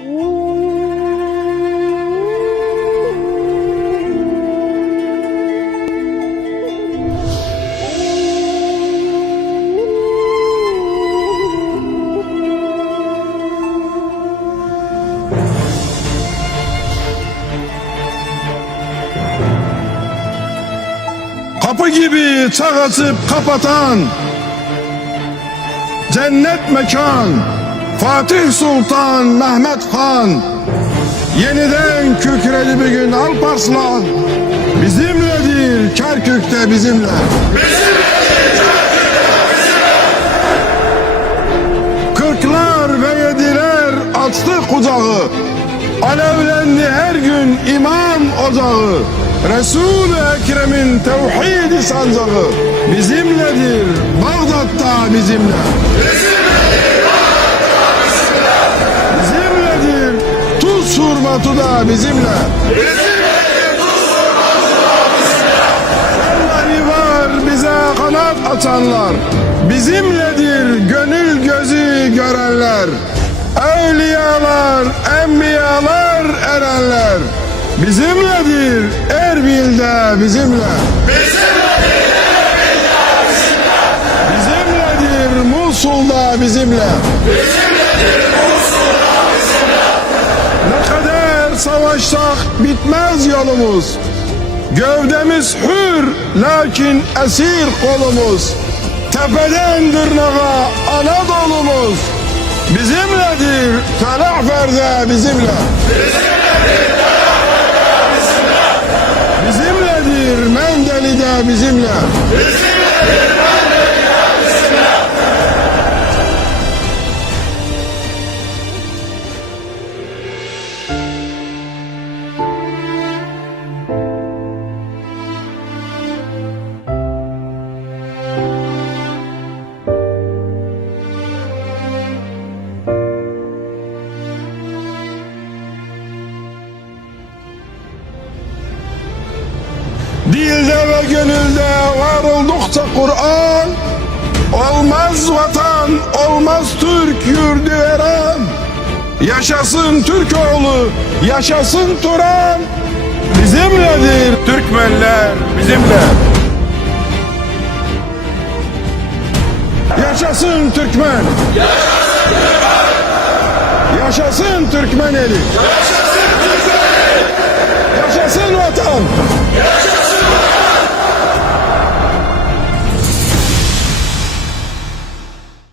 Kapı gibi çak açıp kapatan Cennet mekan Fatih Sultan Mehmet Han Yeniden kükredi bir gün Alparslan. Bizimledir Kerkük'te bizimle. Kırklar ve yediler açtı kucağı. Alevlendi her gün imam ocağı. Resul-i Ekrem'in tevhidi sancağı. Bizimledir Bağdat'ta bizimle. Bizimledir Hurmatı da bizimle. Elleri var bize kanat açanlar Bizimledir gönül gözü görenler. Evliyalar, enbiyalar, erenler. Bizimledir Erbil'de bizimle. Bizimledir Musul'da bizimle. Ne savaşsak bitmez yolumuz. Gövdemiz hür lakin esir kolumuz. Tepeden tırnağa Anadolu'muz. Bizimledir Telahfer'de bizimle. Bizimledir Mendeli'de bizimle Dilde ve gönülde var oldukça Kur'an Olmaz vatan, olmaz Türk yurdu veren Yaşasın Türkoğlu, yaşasın Turan. Bizimledir Türkmenler, bizimle Yaşasın Türkmen. Yaşasın Türkmen eli. Yaşasın vatan Yaşasın